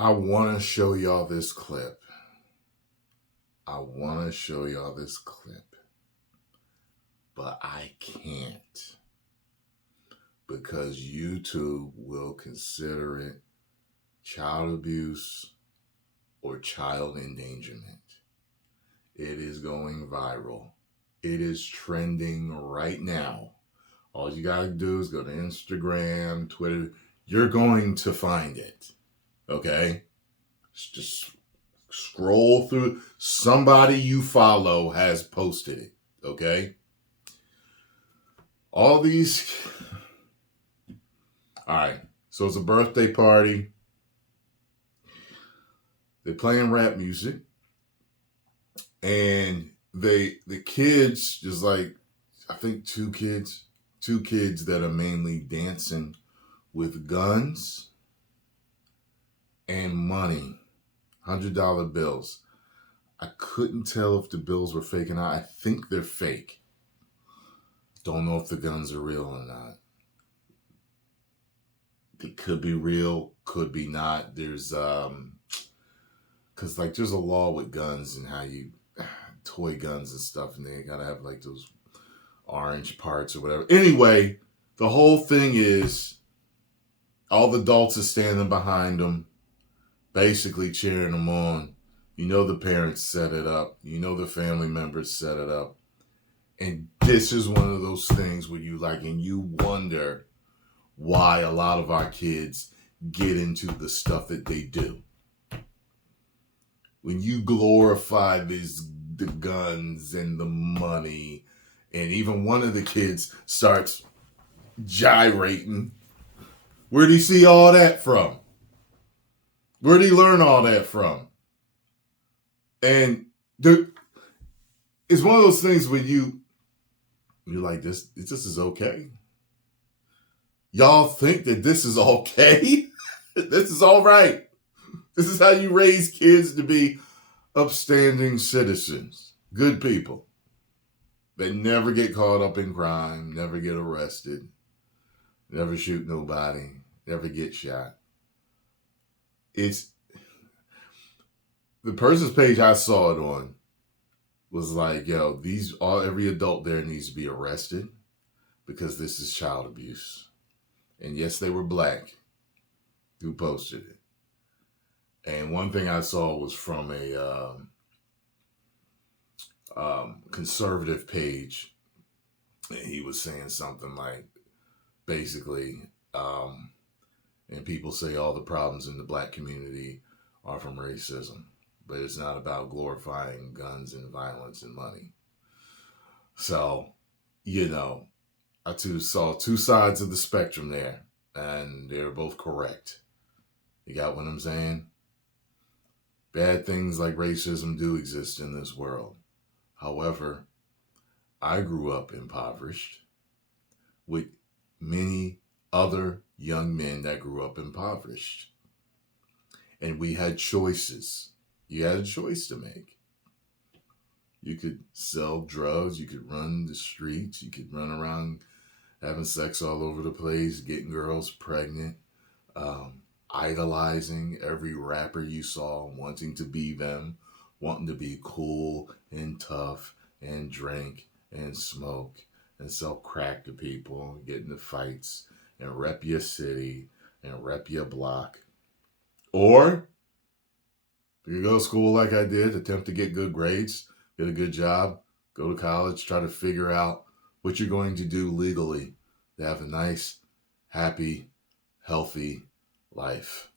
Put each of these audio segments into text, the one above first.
I want to show y'all this clip. But I can't because YouTube will consider it child abuse or child endangerment. It is going viral. It is trending right now. All you got to do is go to Instagram, Twitter. You're going to find it. Okay? Just scroll through. Somebody you follow has posted it. Okay? All these. All right. So it's a birthday party. They're playing rap music. And the kids, just like, I think two kids that are mainly dancing with guns and money, $100 bills. I couldn't tell if the bills were fake or not. I think they're fake. Don't know if the guns are real or not. They could be real, could be not. There's because like there's a law with guns and how you toy guns and stuff, and they gotta have like those orange parts or whatever. Anyway, the whole thing is all the adults are standing behind them, basically cheering them on. You know the parents set it up. You know the family members set it up. And this is one of those things where you like, and you wonder why a lot of our kids get into the stuff that they do. When you glorify the guns and the money, and even one of the kids starts gyrating, where did he see all that from? Where did he learn all that from? And it's one of those things where you're like, this is okay. Y'all think that this is okay? This is all right. This is how you raise kids to be upstanding citizens, good people. They never get caught up in crime, never get arrested, never shoot nobody, never get shot. It's the person's page I saw it on was like, yo, every adult there needs to be arrested because this is child abuse. And yes, they were black who posted it. And one thing I saw was from a conservative page, and he was saying something like, basically, and people say all the problems in the black community are from racism, but it's not about glorifying guns and violence and money. So, I saw two sides of the spectrum there, and they're both correct. You got what I'm saying? Bad things like racism do exist in this world. However, I grew up impoverished with many other young men that grew up impoverished. And we had choices. You had a choice to make. You could sell drugs. You could run the streets. You could run around having sex all over the place, getting girls pregnant, idolizing every rapper you saw, wanting to be them, wanting to be cool and tough and drink and smoke and sell crack to people and get into fights and rep your city and rep your block. Or you go to school like I did, attempt to get good grades, get a good job, go to college, try to figure out what you're going to do legally to have a nice, happy, healthy life.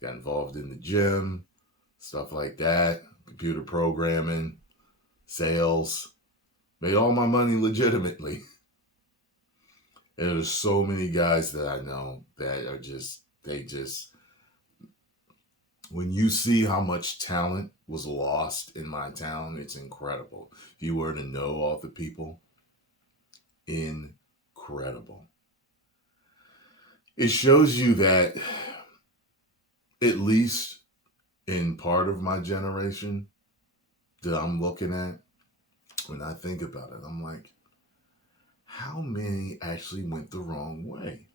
Got involved in the gym, stuff like that, computer programming, sales, made all my money legitimately. And there's so many guys that I know that are when you see how much talent was lost in my town, it's incredible. If you were to know all the people, incredible. It shows you that, at least in part of my generation that I'm looking at, when I think about it, I'm like, how many actually went the wrong way?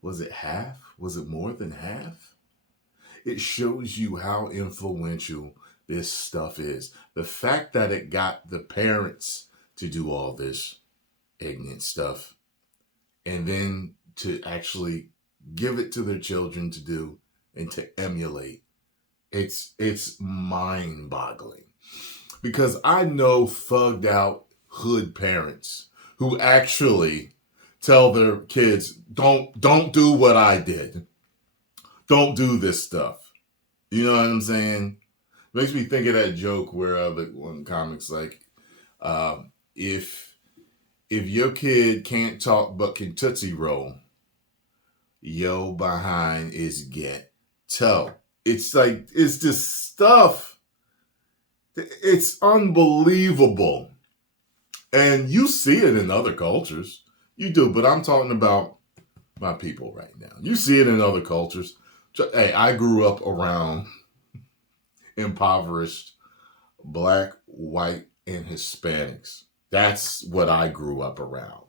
Was it half? Was it more than half? It shows you how influential this stuff is. The fact that it got the parents to do all this ignorant stuff and then to actually give it to their children to do and to emulate. It's mind-boggling. Because I know thugged out hood parents who actually tell their kids, don't do what I did. Don't do this stuff. You know what I'm saying? Makes me think of that joke where the one comic's like, if your kid can't talk but can Tootsie Roll, yo behind is ghetto. It's like, it's just stuff. It's unbelievable. And you see it in other cultures. You do, but I'm talking about my people right now. You see it in other cultures. Hey, I grew up around impoverished Black, white, and Hispanics. That's what I grew up around.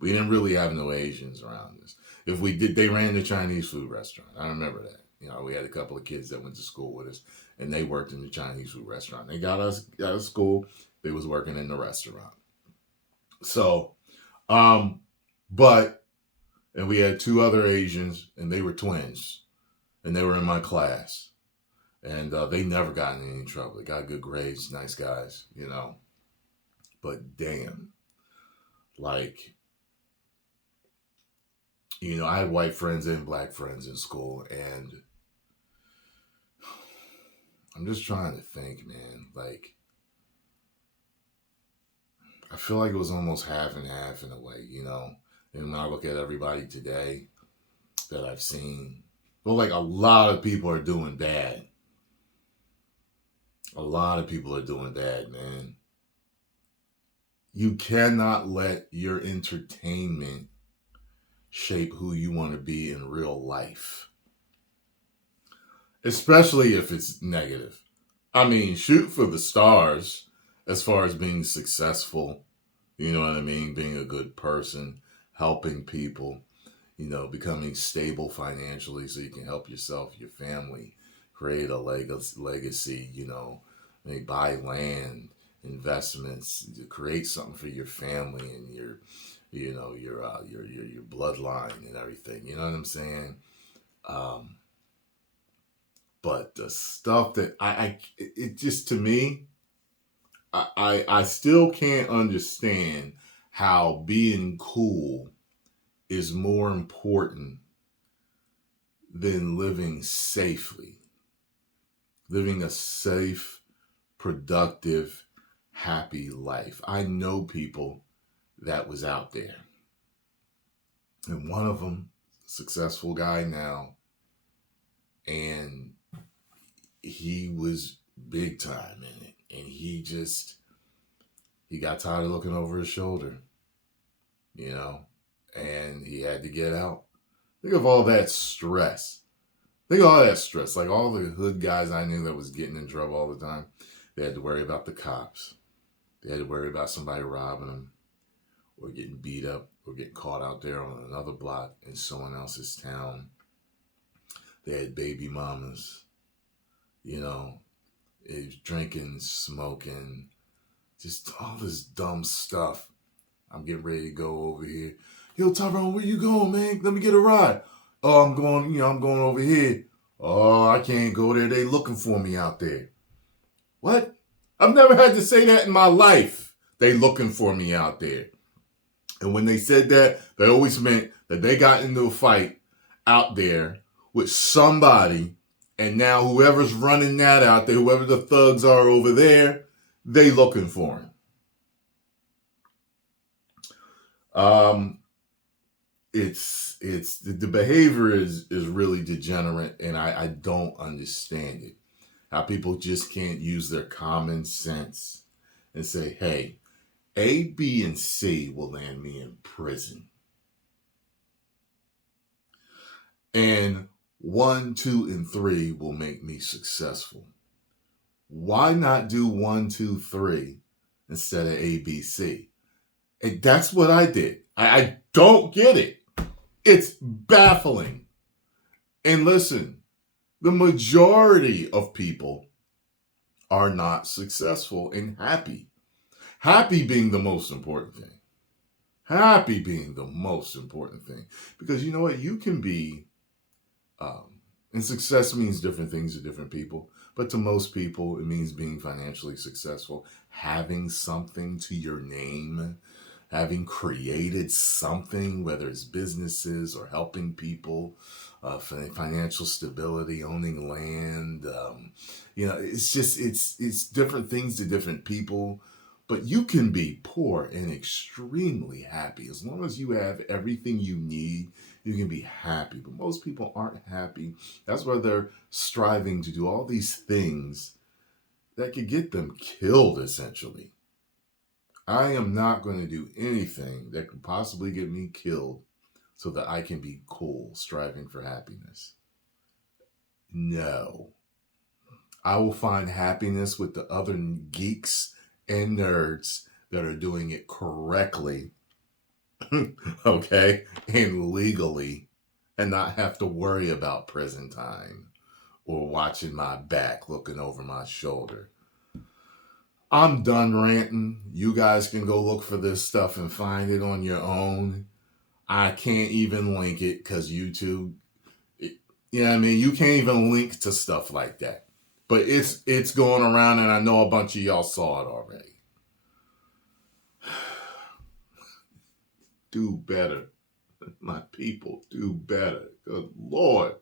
We didn't really have no Asians around us. If we did, they ran the Chinese food restaurant. I remember that. You know, we had a couple of kids that went to school with us, and they worked in the Chinese food restaurant. They got us out of school. They was working in the restaurant. So, but, and we had two other Asians, and they were twins, and they were in my class. And they never got in any trouble. They got good grades, nice guys, you know. But damn, like, you know, I had white friends and Black friends in school, and I'm just trying to think, man. Like, I feel like it was almost half and half in a way, you know. And when I look at everybody today that I've seen, well, like a lot of people are doing bad. A lot of people are doing bad, man. You cannot let your entertainment shape who you want to be in real life. Especially if it's negative. I mean, shoot for the stars as far as being successful. You know what I mean? Being a good person, helping people, you know, becoming stable financially so you can help yourself, your family, create a legacy, you know, maybe buy land, investments, to create something for your family and your, you know, your bloodline and everything. You know what I'm saying? But the stuff that it just, to me, I still can't understand how being cool is more important than living safely. Living a safe, productive, happy life. I know people that was out there. And one of them, successful guy now, and he was big time in it. And he got tired of looking over his shoulder, you know, and he had to get out. Think of all that stress. Think of all that stress. Like all the hood guys I knew that was getting in trouble all the time. They had to worry about the cops. They had to worry about somebody robbing them or getting beat up or getting caught out there on another block in someone else's town. They had baby mamas, you know, drinking, smoking, just all this dumb stuff. I'm getting ready to go over here. Yo, Tyrone, where you going, man? Let me get a ride. Oh, I'm going over here. Oh, I can't go there. They looking for me out there. What? I've never had to say that in my life. They looking for me out there. And when they said that, they always meant that they got into a fight out there with somebody, and now whoever's running that out there, whoever the thugs are over there, they looking for him. It's the behavior is really degenerate, and I don't understand it. How people just can't use their common sense and say, hey, A, B, and C will land me in prison. And 1, 2, and 3 will make me successful. Why not do 1, 2, 3 instead of A, B, C? And that's what I did. I don't get it. It's baffling. And listen, The majority of people are not successful and happy. Happy being the most important thing. Happy being the most important thing. Because you know what? You can be, and success means different things to different people. But to most people, it means being financially successful, having something to your name, having created something, whether it's businesses or helping people, financial stability, owning land. It's just it's different things to different people. But you can be poor and extremely happy as long as you have everything you need. You can be happy, but most people aren't happy. That's why they're striving to do all these things that could get them killed, essentially. I am not going to do anything that could possibly get me killed so that I can be cool, striving for happiness. No. I will find happiness with the other geeks and nerds that are doing it correctly, okay, and legally, and not have to worry about prison time or watching my back, looking over my shoulder. I'm done ranting. You guys can go look for this stuff and find it on your own. I can't even link it because YouTube, you know what I mean? You can't even link to stuff like that. But it's going around, and I know a bunch of y'all saw it already. Do better. My people, do better. Good Lord.